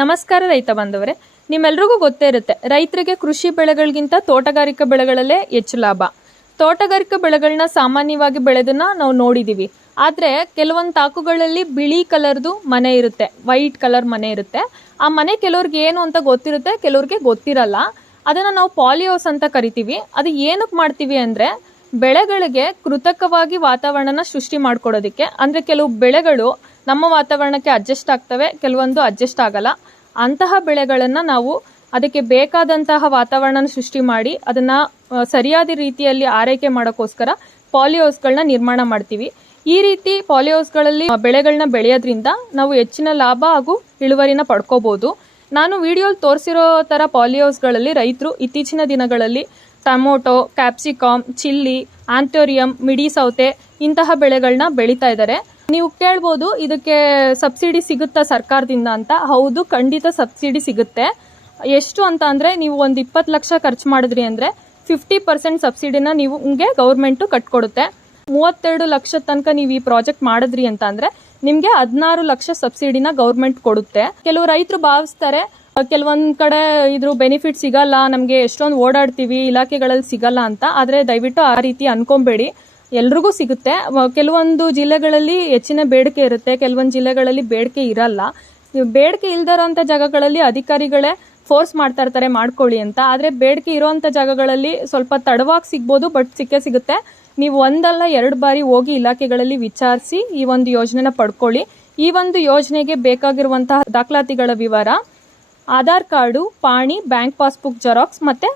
ನಮಸ್ಕಾರ ರೈತ ಬಾಂಧವರೇ, ನಿಮ್ಮೆಲ್ರಿಗೂ ಗೊತ್ತೇ ಇರುತ್ತೆ, ರೈತರಿಗೆ ಕೃಷಿ ಬೆಳೆಗಳಿಗಿಂತ ತೋಟಗಾರಿಕಾ ಬೆಳೆಗಳಲ್ಲೇ ಹೆಚ್ಚು ಲಾಭ. ತೋಟಗಾರಿಕಾ ಬೆಳೆಗಳನ್ನ ಸಾಮಾನ್ಯವಾಗಿ ಬೆಳೆದನ್ನ ನಾವು ನೋಡಿದೀವಿ. ಆದರೆ ಕೆಲವೊಂದು ತಾಕುಗಳಲ್ಲಿ ಬಿಳಿ ಕಲರ್ದು ಮನೆ ಇರುತ್ತೆ, ವೈಟ್ ಕಲರ್ ಮನೆ ಇರುತ್ತೆ. ಆ ಮನೆ ಕೆಲವ್ರಿಗೆ ಏನು ಅಂತ ಗೊತ್ತಿರುತ್ತೆ, ಕೆಲವ್ರಿಗೆ ಗೊತ್ತಿರಲ್ಲ. ಅದನ್ನು ನಾವು ಪಾಲಿಹೌಸ್ ಅಂತ ಕರಿತೀವಿ. ಅದು ಏನಕ್ಕೆ ಮಾಡ್ತೀವಿ ಅಂದರೆ ಬೆಳೆಗಳಿಗೆ ಕೃತಕವಾಗಿ ವಾತಾವರಣನ ಸೃಷ್ಟಿ ಮಾಡ್ಕೊಡೋದಕ್ಕೆ. ಅಂದರೆ ಕೆಲವು ಬೆಳೆಗಳು ನಮ್ಮ ವಾತಾವರಣಕ್ಕೆ ಅಡ್ಜಸ್ಟ್ ಆಗ್ತವೆ, ಕೆಲವೊಂದು ಅಡ್ಜಸ್ಟ್ ಆಗಲ್ಲ. ಅಂತಹ ಬೆಳೆಗಳನ್ನು ನಾವು ಅದಕ್ಕೆ ಬೇಕಾದಂತಹ ವಾತಾವರಣನ ಸೃಷ್ಟಿ ಮಾಡಿ ಅದನ್ನು ಸರಿಯಾದ ರೀತಿಯಲ್ಲಿ ಆರೈಕೆ ಮಾಡೋಕ್ಕೋಸ್ಕರ ಪಾಲಿಹೌಸ್ಗಳನ್ನ ನಿರ್ಮಾಣ ಮಾಡ್ತೀವಿ. ಈ ರೀತಿ ಪಾಲಿಹೌಸ್ಗಳಲ್ಲಿ ಬೆಳೆಗಳನ್ನ ಬೆಳೆಯೋದ್ರಿಂದ ನಾವು ಹೆಚ್ಚಿನ ಲಾಭ ಹಾಗೂ ಇಳುವರಿನ ಪಡ್ಕೋಬೋದು. ನಾನು ವಿಡಿಯೋಲಿ ತೋರಿಸಿರೋ ಥರ ಪಾಲಿಹೌಸ್ಗಳಲ್ಲಿ ರೈತರು ಇತ್ತೀಚಿನ ದಿನಗಳಲ್ಲಿ ಟೊಮೊಟೊ, ಕ್ಯಾಪ್ಸಿಕಾಮ್, ಚಿಲ್ಲಿ, ಆಂಥೋರಿಯಂ, ಮಿಡಿ ಸೌತೆ ಇಂತಹ ಬೆಳೆಗಳನ್ನ ಬೆಳೀತಾ ಇದ್ದಾರೆ. ನೀವು ಕೇಳ್ಬೋದು, ಇದಕ್ಕೆ ಸಬ್ಸಿಡಿ ಸಿಗುತ್ತಾ ಸರ್ಕಾರದಿಂದ ಅಂತ. ಹೌದು, ಖಂಡಿತ ಸಬ್ಸಿಡಿ ಸಿಗುತ್ತೆ. ಎಷ್ಟು ಅಂತ ಅಂದರೆ, ನೀವು ಒಂದು 20 ಲಕ್ಷ ಖರ್ಚು ಮಾಡಿದ್ರಿ ಅಂದರೆ 50% ಸಬ್ಸಿಡಿನ ನಿಮಗೆ ಗೌರ್ಮೆಂಟು ಕಟ್ಕೊಡುತ್ತೆ. 32 ಲಕ್ಷ ತನಕ ನೀವು ಈ ಪ್ರಾಜೆಕ್ಟ್ ಮಾಡಿದ್ರಿ ಅಂತ ಅಂದರೆ ನಿಮಗೆ 16 ಲಕ್ಷ ಸಬ್ಸಿಡಿನ ಗೌರ್ಮೆಂಟ್ ಕೊಡುತ್ತೆ. ಕೆಲವು ರೈತರು ಭಾವಿಸ್ತಾರೆ, ಕೆಲವೊಂದು ಕಡೆ ಇದ್ರ ಬೆನಿಫಿಟ್ ಸಿಗಲ್ಲ, ನಮಗೆ ಎಷ್ಟೊಂದು ಓಡಾಡ್ತೀವಿ ಇಲಾಖೆಗಳಲ್ಲಿ ಸಿಗಲ್ಲ ಅಂತ. ಆದರೆ ದಯವಿಟ್ಟು ಆ ರೀತಿ ಅನ್ಕೊಂಬೇಡಿ, ಎಲ್ರಿಗೂ ಸಿಗುತ್ತೆ. ಕೆಲವೊಂದು ಜಿಲ್ಲೆಗಳಲ್ಲಿ ಹೆಚ್ಚಿನ ಬೇಡಿಕೆ ಇರುತ್ತೆ, ಕೆಲವೊಂದು ಜಿಲ್ಲೆಗಳಲ್ಲಿ ಬೇಡಿಕೆ ಇರಲ್ಲ. ಬೇಡಿಕೆ ಇಲ್ದಿರೋಂಥ ಜಾಗಗಳಲ್ಲಿ ಅಧಿಕಾರಿಗಳೇ ಫೋರ್ಸ್ ಮಾಡ್ತಾ ಇರ್ತಾರೆ ಮಾಡ್ಕೊಳ್ಳಿ ಅಂತ. ಆದರೆ ಬೇಡಿಕೆ ಇರೋವಂಥ ಜಾಗಗಳಲ್ಲಿ ಸ್ವಲ್ಪ ತಡವಾಗಿ ಸಿಗ್ಬೋದು, ಬಟ್ ಸಿಕ್ಕೇ ಸಿಗುತ್ತೆ. ನೀವು ಒಂದಲ್ಲ 2 ಬಾರಿ ಹೋಗಿ ಇಲಾಖೆಗಳಲ್ಲಿ ವಿಚಾರಿಸಿ ಈ ಒಂದು ಯೋಜನೆನ ಪಡ್ಕೊಳ್ಳಿ. ಈ ಒಂದು ಯೋಜನೆಗೆ ಬೇಕಾಗಿರುವಂತಹ ದಾಖಲಾತಿಗಳ ವಿವರ: ಆಧಾರ್ ಕಾರ್ಡು, ಪಾಣಿ, ಬ್ಯಾಂಕ್ ಪಾಸ್ಬುಕ್ ಜೆರಾಕ್ಸ್ ಮತ್ತು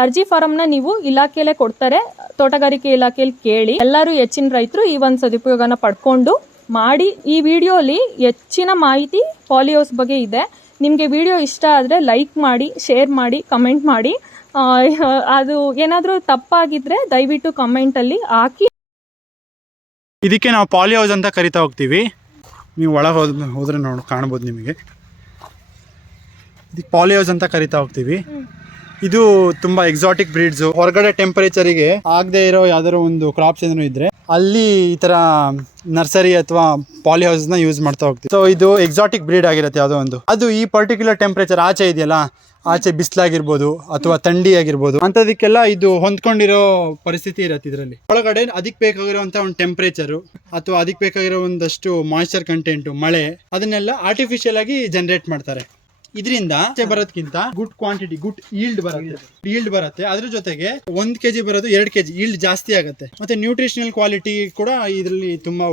ಅರ್ಜಿ ಫಾರಮ್ನ ನೀವು ಇಲಾಖೆಯಲ್ಲೇ ಕೊಡ್ತಾರೆ, ತೋಟಗಾರಿಕೆ ಇಲಾಖೆಯಲ್ಲಿ ಕೇಳಿ. ಎಲ್ಲರೂ ಹೆಚ್ಚಿನ ರೈತರು ಈ ಒಂದು ಸದುಪಯೋಗನ ಪಡ್ಕೊಂಡು ಮಾಡಿ. ಈ ವಿಡಿಯೋಲಿ ಹೆಚ್ಚಿನ ಮಾಹಿತಿ ಪಾಲಿಹೌಸ್ ಬಗ್ಗೆ ಇದೆ. ನಿಮಗೆ ವಿಡಿಯೋ ಇಷ್ಟ ಆದರೆ ಲೈಕ್ ಮಾಡಿ, ಶೇರ್ ಮಾಡಿ, ಕಮೆಂಟ್ ಮಾಡಿ. ಅದು ಏನಾದರೂ ತಪ್ಪಾಗಿದ್ರೆ ದಯವಿಟ್ಟು ಕಮೆಂಟಲ್ಲಿ ಹಾಕಿ. ಇದಕ್ಕೆ ನಾವು ಪಾಲಿಹೌಸ್ ಅಂತ ಕರಿತಾ ಹೋಗ್ತೀವಿ. ನೀವು ಒಳಗೆ ಹೋದ್ರೆ ಕಾಣ್ಬೋದು ನಿಮಗೆ. ಇದಕ್ಕೆ ಪಾಲಿಹೌಸ್ ಅಂತ ಕರಿತಾ ಹೋಗ್ತೀವಿ. ಇದು ತುಂಬ ಎಕ್ಸಾಟಿಕ್ ಬ್ರೀಡ್ಸು. ಹೊರಗಡೆ ಟೆಂಪರೇಚರಿಗೆ ಆಗದೆ ಇರೋ ಯಾವ್ದಾದ್ರು ಒಂದು ಕ್ರಾಪ್ಸ್ ಏನಾದ್ರು ಇದ್ರೆ ಅಲ್ಲಿ ಈ ಥರ ನರ್ಸರಿ ಅಥವಾ ಪಾಲಿಹೌಸ್ನ ಯೂಸ್ ಮಾಡ್ತಾ ಹೋಗ್ತೀವಿ. ಸೊ ಇದು ಎಕ್ಸಾಟಿಕ್ ಬ್ರೀಡ್ ಆಗಿರುತ್ತೆ ಯಾವುದೋ ಒಂದು. ಅದು ಈ ಪರ್ಟಿಕ್ಯುಲರ್ ಟೆಂಪರೇಚರ್ ಆಚೆ ಇದೆಯಲ್ಲ, ಆಚೆ ಬಿಸಿಲಾಗಿರ್ಬೋದು ಅಥವಾ ಥಂಡಿ ಆಗಿರ್ಬೋದು, ಅಂಥದಕ್ಕೆಲ್ಲ ಇದು ಹೊಂದ್ಕೊಂಡಿರೋ ಪರಿಸ್ಥಿತಿ ಇರುತ್ತೆ. ಇದರಲ್ಲಿ ಒಳಗಡೆ ಅದಕ್ಕೆ ಬೇಕಾಗಿರುವಂಥ ಒಂದು ಟೆಂಪರೇಚರು ಅಥವಾ ಅದಕ್ಕೆ ಬೇಕಾಗಿರೋ ಒಂದಷ್ಟು ಮಾಯಿಶ್ಚರ್ ಕಂಟೆಂಟು, ಮಳೆ, ಅದನ್ನೆಲ್ಲ ಆರ್ಟಿಫಿಷಿಯಲ್ ಆಗಿ ಜನರೇಟ್ ಮಾಡ್ತಾರೆ. ಇದರಿಂದ ಬರೋದಕ್ಕಿಂತ ಗುಡ್ ಕ್ವಾಂಟಿಟಿ, ಗುಡ್ ಈಲ್ಡ್ ಬರುತ್ತೆ. ಅದ್ರ ಜೊತೆಗೆ 1 kg ಬರೋದು 2 kg ಈಲ್ಡ್ ಜಾಸ್ತಿ ಆಗುತ್ತೆ. ಮತ್ತೆ ನ್ಯೂಟ್ರಿಷನಲ್ ಕ್ವಾಲಿಟಿ ಕೂಡ ಇದರಲ್ಲಿ ತುಂಬಾ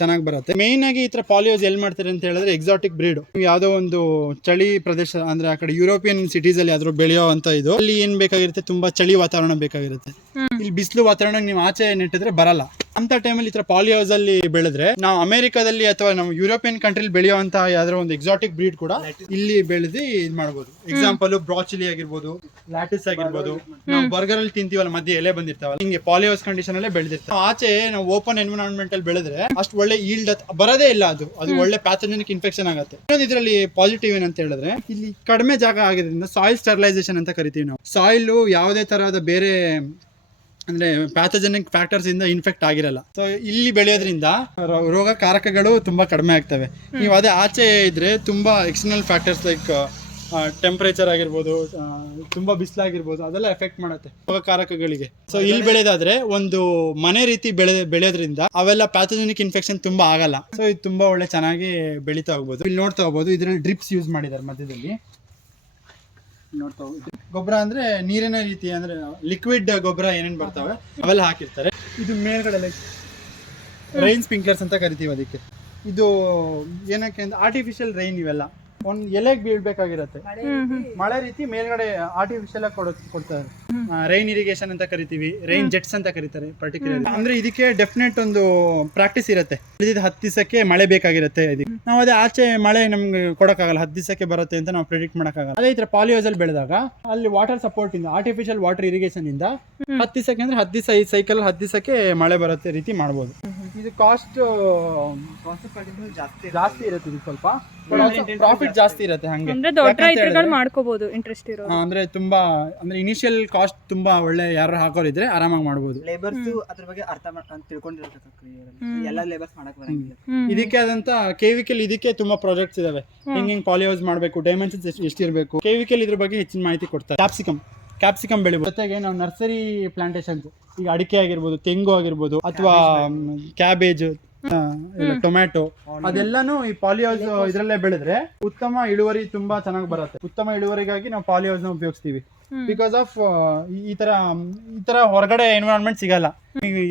ಚೆನ್ನಾಗಿ ಬರುತ್ತೆ. ಮೇನ್ ಆಗಿ ಈ ತರ ಪಾಲಿಹೌಸ್ ಎಲ್ಲಿ ಮಾಡ್ತಾರೆ ಅಂತ ಹೇಳಿದ್ರೆ ಎಕ್ಸಾಟಿಕ್ ಬ್ರೀಡ್ ಯಾವ್ದೋ ಒಂದು ಚಳಿ ಪ್ರದೇಶ, ಅಂದ್ರೆ ಆ ಕಡೆ ಯುರೋಪಿಯನ್ ಸಿಟೀಸ್ ಅಲ್ಲಿ ಯಾವ್ದು ಬೆಳೆಯೋ ಅಂತ ಇದು. ಅಲ್ಲಿ ಏನ್ ಬೇಕಾಗಿರುತ್ತೆ, ತುಂಬಾ ಚಳಿ ವಾತಾವರಣ ಬೇಕಾಗಿರುತ್ತೆ. ಇಲ್ಲಿ ಬಿಸಿಲು ವಾತಾವರಣ ನೀವು ಆಚೆ ನೆಟ್ಟಿದ್ರೆ ಬರಲ್ಲ. ಅಂತ ಟೈಮಲ್ಲಿ ಈ ತರ ಪಾಲಿಹೌಸ್ ಅಲ್ಲಿ ಬೆಳೆದ್ರೆ ನಾವು ಅಮೆರಿಕಾದಲ್ಲಿ ಅಥವಾ ನಾವು ಯುರೋಪಿಯನ್ ಕಂಟ್ರಿಲಿ ಬೆಳೆಯುವಂತಹ ಯಾವ್ದಾದ್ರು ಒಂದು ಎಕ್ಸಾಟಿಕ್ ಬ್ರೀಡ್ ಕೂಡ ಇಲ್ಲಿ ಬೆಳೆದು ಇದ್ ಮಾಡಬಹುದು. ಎಕ್ಸಾಂಪಲ್ ಬ್ರಾಚಿಲಿ ಆಗಿರ್ಬೋದು, ಲ್ಯಾಟಿಸ್ ಆಗಿರ್ಬೋದು. ನಾವು ಬರ್ಗರ್ ಅಲ್ಲಿ ತಿಂತೀವಲ್ಲ, ಮಧ್ಯೆ ಎಲೆ ಬಂದಿರ್ತಾವಲ್ಲ, ಹಿಂಗೆ ಪಾಲಿಹೌಸ್ ಕಂಡೀಷನ್ ಅಲ್ಲೇ ಬೆಳೆದಿರ್ತಾವೆ. ಆಚೆ ನಾವು ಓಪನ್ ಎನ್ವಿರಾನ್ಮೆಂಟ್ ಅಲ್ಲಿ ಬೆಳೆದ್ರೆ ಅಷ್ಟು ಒಳ್ಳೆ ಈಲ್ಡ್ ಬರೋದೇ ಇಲ್ಲ. ಅದು ಒಳ್ಳೆ ಪ್ಯಾಥೋಜೆನಿಕ್ ಇನ್ಫೆಕ್ಷನ್ ಆಗುತ್ತೆ. ಇದರಲ್ಲಿ ಪಾಸಿಟಿವ್ ಏನಂತ ಹೇಳಿದ್ರೆ, ಇಲ್ಲಿ ಕಡಿಮೆ ಜಾಗ ಆಗಿದ್ರಿಂದ ಸಾಯಿಲ್ ಸ್ಟೆರಿಲೈಸೇಷನ್ ಅಂತ ಕರಿತೀವಿ ನಾವು. ಸಾಯಿಲ್ ಯಾವುದೇ ತರಹದ ಬೇರೆ ಅಂದ್ರೆ ಪ್ಯಾಥೋಜೆನಿಕ್ ಫ್ಯಾಕ್ಟರ್ಸ್ ಇಂದ ಇನ್ಫೆಕ್ಟ್ ಆಗಿರಲ್ಲ. ಸೊ ಇಲ್ಲಿ ಬೆಳೆಯೋದ್ರಿಂದ ರೋಗಕಾರಕಗಳು ತುಂಬಾ ಕಡಿಮೆ ಆಗ್ತವೆ. ನೀವು ಅದೇ ಆಚೆ ಇದ್ರೆ ತುಂಬಾ ಎಕ್ಸ್ಟರ್ನಲ್ ಫ್ಯಾಕ್ಟರ್ಸ್ ಲೈಕ್ ಟೆಂಪರೇಚರ್ ಆಗಿರ್ಬೋದು, ತುಂಬಾ ಬಿಸಿಲಾಗಿರ್ಬೋದು, ಅದೆಲ್ಲ ಎಫೆಕ್ಟ್ ಮಾಡುತ್ತೆ ರೋಗಕಾರಕಗಳಿಗೆ. ಸೊ ಇಲ್ಲಿ ಬೆಳೆದಾದ್ರೆ ಒಂದು ಮನೆ ರೀತಿ ಬೆಳೆಯೋದ್ರಿಂದ ಅವೆಲ್ಲ ಪ್ಯಾಥೋಜೆನಿಕ್ ಇನ್ಫೆಕ್ಷನ್ ತುಂಬಾ ಆಗಲ್ಲ. ಸೊ ಇದು ತುಂಬಾ ಚೆನ್ನಾಗಿ ಬೆಳೀತಾ ಹೋಗ್ಬೋದು. ಇಲ್ಲಿ ನೋಡ್ತಾ ಹೋಗ್ಬೋದು, ಇದರಲ್ಲಿ ಡ್ರಿಪ್ಸ್ ಯೂಸ್ ಮಾಡಿದ್ದಾರೆ ಮಧ್ಯದಲ್ಲಿ. ನೋಡ್ತಾ ಹೋಗ್ಬೋದು, ಗೊಬ್ಬರ ಅಂದ್ರೆ ನೀರಿನ ರೀತಿ, ಅಂದ್ರೆ ಲಿಕ್ವಿಡ್ ಗೊಬ್ಬರ ಏನೇನು ಬರ್ತವೆ ಅವೆಲ್ಲ ಹಾಕಿರ್ತಾರೆ. ಇದು ಮೇಲ್ಗಡೆ ರೈನ್ ಸ್ಪ್ರಿಂಕ್ಲರ್ಸ್ ಅಂತ ಕರಿತೀವಿ ಅದಕ್ಕೆ. ಇದು ಏನಕ್ಕೆ ಅಂದ್ರೆ ಆರ್ಟಿಫಿಷಿಯಲ್ ರೈನ್, ಇವೆಲ್ಲ ಒಂದ್ ಎಲೆಗೆ ಬೀಳ್ಬೇಕಾಗಿರತ್ತೆ, ಮಳೆ ರೀತಿ ಮೇಲ್ಗಡೆ ಆರ್ಟಿಫಿಷಿಯಲ್ ಆಗಿ ಕೊಡ್ತಾರೆ. ರೈನ್ ಇರಿಗೇಷನ್ ಅಂತ ಕರಿತೀವಿ, ರೈನ್ ಜೆಟ್ಸ್ ಅಂತ ಕರೀತಾರೆ ಪರ್ಟಿಕ್ಯುಲರ್. ಅಂದ್ರೆ ಇದಕ್ಕೆ ಡೆಫಿನೆಟ್ ಒಂದು ಪ್ರಾಕ್ಟೀಸ್ ಇರುತ್ತೆ. 10 ದಿವಸಕ್ಕೆ ಮಳೆ ಬೇಕಾಗಿರುತ್ತೆ. ಇದಕ್ಕೆ ನಾವು ಅದೇ ಆಚೆ ಮಳೆ ನಮ್ಗೆ ಕೊಡಕ್ಕಾಗಲ್ಲ, 10 ದಿವಸಕ್ಕೆ ಬರುತ್ತೆ ಅಂತ ನಾವು ಪ್ರೆಡಿಕ್ಟ್ ಮಾಡಕ್ಕಾಗಲ್ಲ. ಅದೇ ಈ ತರ ಪಾಲಿಹೌಸ್ ಅಲ್ಲಿ ಬೆಳೆದಾಗ ಅಲ್ಲಿ ವಾಟರ್ ಸಪೋರ್ಟ್ ಇಂದ, ಆರ್ಟಿಫಿಷಿಯಲ್ ವಾಟರ್ ಇರಿಗೇಷನ್ ಇಂದ 10 ದಿವಸಕ್ಕೆ ಅಂದ್ರೆ 10 ದಿವಸ ಈ ಸೈಕಲ್ 10 ದಿವಸಕ್ಕೆ ಮಳೆ ಬರುತ್ತೆ ರೀತಿ ಮಾಡ್ಬೋದು. ಇದು ಕಾಸ್ಟ್ ಜಾಸ್ತಿ ಇರುತ್ತೆ, ಇದು ಸ್ವಲ್ಪ ಪ್ರಾಫಿಟ್ ಜಾಸ್ತಿ ಇರುತ್ತೆ. ಹಂಗೆ ದೊಡ್ಡ ರೈತರುಗಳು ಮಾಡ್ಕೋಬಹುದು, ಇಂಟ್ರೆಸ್ಟ್ ಇರೋದು. ಅಂದ್ರೆ ತುಂಬಾ ಅಂದ್ರೆ ಇನಿಷಿಯಲ್ ಕಾಸ್ಟ್ ತುಂಬಾ ಒಳ್ಳೆ ಯಾರು ಹಾಕೋರಿದ್ರೆ ಆರಾಮಾಗಿ ಮಾಡ್ಬೋದು. ಲೇಬರ್ಸ್ ಅದ್ರ ಬಗ್ಗೆ ಅರ್ಥ ತಿಳ್ಕೊಂಡಿರ್ಬೇಕು, ಎಲ್ಲ ಲೇಬರ್ಸ್ ಮಾಡಕ್ ಬರಂಗಿಲ್ಲ. ಇದಕ್ಕೆ ಆದಂತ ಕೆವಿಕೆಲ್ ಇದಕ್ಕೆ ತುಂಬಾ ಪ್ರಾಜೆಕ್ಟ್ಸ್ ಇದಾವೆ. ಹೆಂಗ್ ಪಾಲಿ ಹೌಸ್ ಮಾಡಬೇಕು, ಡೈಮೆನ್ಷನ್ಸ್ ಎಷ್ಟಿರಬೇಕು, ಕೆವಿಕೆಲ್ ಇದ್ರ ಬಗ್ಗೆ ಹೆಚ್ಚಿನ ಮಾಹಿತಿ ಕೊಡ್ತಾರೆ. ಕ್ಯಾಪ್ಸಿಕಮ್ ಬೆಳಿಬೋದು. ಜೊತೆಗೆ ನಾವು ನರ್ಸರಿ ಪ್ಲಾಂಟೇಶನ್ಸ್, ಈಗ ಅಡಿಕೆ ಆಗಿರ್ಬೋದು, ತೆಂಗು ಆಗಿರ್ಬೋದು, ಅಥವಾ ಕ್ಯಾಬೇಜ್, ಟೊಮ್ಯಾಟೊ, ಅದೆಲ್ಲಾನು ಈ ಪಾಲಿ ಹೌಸ್ ಇದ್ರಲ್ಲೇ ಬೆಳೆದ್ರೆ ಉತ್ತಮ ಇಳುವರಿ ತುಂಬಾ ಚೆನ್ನಾಗಿ ಬರುತ್ತೆ. ಉತ್ತಮ ಇಳುವರಿಗಾಗಿ ನಾವು ಪಾಲಿ ಹೌಸ್ ನ ಉಪಯೋಗಿಸ್ತೀವಿ. ಬಿಕಾಸ್ ಆಫ್ ಈ ತರ ಹೊರಗಡೆ ಎನ್ವಿರಾನ್ಮೆಂಟ್ ಸಿಗಲ್ಲ.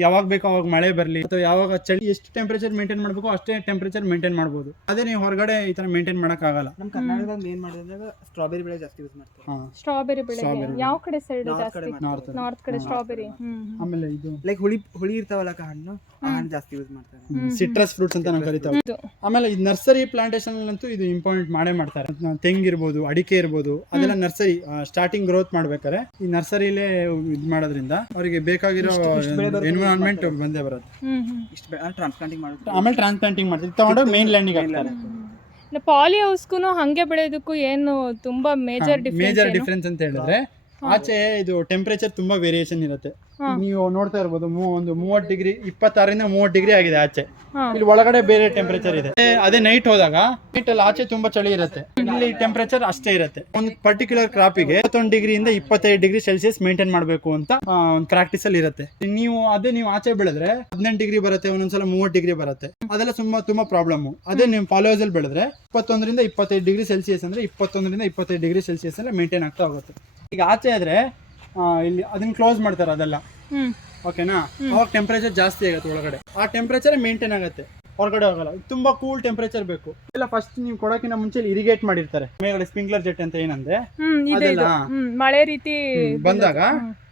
ಯಾವಾಗ ಬೇಕೋ ಅವಾಗ ಮಳೆ ಬರಲಿ ಅಥವಾ ಯಾವಾಗ ಚಳಿ ಎಷ್ಟು ಟೆಂಪರೇಚರ್ ಮೇಂಟೈನ್ ಮಾಡಬೇಕು ಅಷ್ಟೇ ಟೆಂಪರೇಚರ್ ಮೇಂಟೈನ್ ಮಾಡಬಹುದು. ಅದೇ ನೀವು ಹೊರಗಡೆ ಈ ತರ ಮೇಂಟೈನ್ ಮಾಡಕ್ ಆಗಲ್ಲ. ನಮ್ಮ ಕರ್ನಾಟಕದಾಗ ಮೇನ್ ಮಾಡಿದಾಗ ಸ್ಟ್ರಾಬೆರಿ ಬೆಳೆ ಜಾಸ್ತಿ ಯೂಸ್ ಮಾಡ್ತಾರೆ. ಸ್ಟ್ರಾಬೆರಿ ಬೆಳೆ ಯಾವ ಕಡೆ ಸೈಡ್ ಜಾಸ್ತಿ? ನಾರ್ತ್ ಕಡೆ ಸ್ಟ್ರಾಬೆರಿ. ಆಮೇಲೆ ಇದು ಲೈಕ್ ಹುಳಿ ಇರ್ತಾವಲ್ಲ ಹಣ್ಣು, ಆ ಹಣ್ಣು ಜಾಸ್ತಿ ಯೂಸ್ ಮಾಡ್ತಾರೆ. ಸಿಟ್ರಸ್ ಫ್ರೂಟ್ಸ್ ಅಂತ ನಾವು ಕರಿತಾವೆ. ಆಮೇಲೆ ಈ ನರ್ಸರಿ ಪ್ಲಾಂಟೇಶನ್ ಅಂತೂ ಇದು ಇಂಪಾರ್ಟೆಂಟ್ ಮಾಡ್ತಾರೆ. ತೆಂಗಿರ್ಬೋದು, ಅಡಿಕೆ ಇರ್ಬೋದು, ಅದೆಲ್ಲ ನರ್ಸರಿ ಸ್ಟಾರ್ಟಿಂಗ್ ಗ್ರೋತ್ ಮಾಡ್ಬೇಕಾದ್ರೆ ಈ ನರ್ಸರಿಲೇ ಇದ್ ಮಾಡೋದ್ರಿಂದ ಅವರಿಗೆ ಬೇಕಾಗಿರೋ ಎನ್ವಿರಾನ್ಮೆಂಟ್ ಬಂದೇ ಬರುತ್ತೆ. ಟ್ರಾನ್ಸ್ಪ್ಲಾಂಟಿಂಗ್ ಮಾಡುತ್ತೆ, ಆಮೇಲೆ ಟ್ರಾನ್ಸ್ಪ್ಲಾಂಟಿಂಗ್ ಮಾಡ್ತೀವಿ, ತಗೊಂಡೋಗಿ ಮೇನ್ ಲ್ಯಾಂಡಿಗೆ ಹಾಕ್ತಾರೆ. ಪಾಲಿ ಹೌಸ್ಗೂ ಹಂಗೆ ಬೆಳೆಯೋದಕ್ಕೂ ಏನು ತುಂಬಾ ಮೇಜರ್ ಡಿಫ್ರೆನ್ಸ್ ಅಂತ ಹೇಳಿದ್ರೆ, ಆಚೆ ಇದು ಟೆಂಪರೇಚರ್ ತುಂಬಾ ವೇರಿಯೇಷನ್ ಇರುತ್ತೆ. ನೀವು ನೋಡ್ತಾ ಇರ್ಬೋದು, ಒಂದು 30 ಡಿಗ್ರಿ 26ರಿಂದ 30 ಡಿಗ್ರಿ ಆಗಿದೆ ಆಚೆ. ಇಲ್ಲಿ ಒಳಗಡೆ ಬೇರೆ ಟೆಂಪರೇಚರ್ ಇದೆ. ಅದೇ ನೈಟ್ ಹೋದಾಗ ನೈಟ್ ಅಲ್ಲಿ ಆಚೆ ತುಂಬಾ ಚಳಿ ಇರುತ್ತೆ, ಇಲ್ಲಿ ಟೆಂಪರೇಚರ್ ಅಷ್ಟೇ ಇರುತ್ತೆ. ಒಂದು ಪರ್ಟಿಕ್ಯುಲರ್ ಕ್ರಾಪಿಗೆ 21 ಡಿಗ್ರಿಯಿಂದ 25 ಡಿಗ್ರಿ ಸೆಲ್ಸಿಯಸ್ ಮೇಂಟೈನ್ ಮಾಡಬೇಕು ಅಂತ ಒಂದು ಪ್ರಾಕ್ಟೀಸ್ ಅಲ್ಲಿ ಇರುತ್ತೆ. ನೀವು ಆಚೆ ಬೆಳೆದ್ರೆ 18 ಡಿಗ್ರಿ ಬರುತ್ತೆ, ಒಂದೊಂದ್ಸಲ 30 ಡಿಗ್ರಿ ಬರುತ್ತೆ. ಅದೆಲ್ಲ ತುಂಬಾ ಪ್ರಾಬ್ಲಮ್. ಅದೇ ನೀವು ಪಾಲಿ ಹೌಸ್ ಅಲ್ಲಿ ಬೆಳೆದ್ರೆ 21ರಿಂದ 25 ಡಿಗ್ರಿ ಸೆಲ್ಸಿಯಸ್ ಅಂದ್ರೆ 21ರಿಂದ 25 ಡಿಗ್ರಿ ಸೆಲ್ಸಿಯಸ್ ಎಲ್ಲ ಮೇಂಟೈನ್ ಆಗ್ತಾ ಹೋಗುತ್ತೆ. ಈಗ ಆಚೆ ಆದ್ರೆ ಇಲ್ಲಿ ಅದನ್ನ ಕ್ಲೋಸ್ ಮಾಡ್ತಾರೆ ಅದೆಲ್ಲ, ಓಕೆನಾ? ಅವಾಗ ಟೆಂಪರೇಚರ್ ಜಾಸ್ತಿ ಆಗುತ್ತೆ ಒಳಗಡೆ, ಆ ಟೆಂಪರೇಚರ್ ಮೇಂಟೈನ್ ಆಗುತ್ತೆ, ಹೊರಗಡೆ ಹೋಗಲ್ಲ. ತುಂಬಾ ಕೂಲ್ ಟೆಂಪರೇಚರ್ ಬೇಕು. ಇಲ್ಲ ಫಸ್ಟ್ ನೀವು ಕೊಡೋಕಿನ ಮುಂಚೆ ಇರಿಗೇಟ್ ಮಾಡಿರ್ತಾರೆ ಮೇಲ್ಗಡೆ, ಸ್ಪ್ರಿಂಕ್ಲರ್ ಜೆಟ್ ಅಂತ ಏನಂದ್ರೆ ಅದೆಲ್ಲ ಮಳೆ ರೀತಿ ಬಂದಾಗ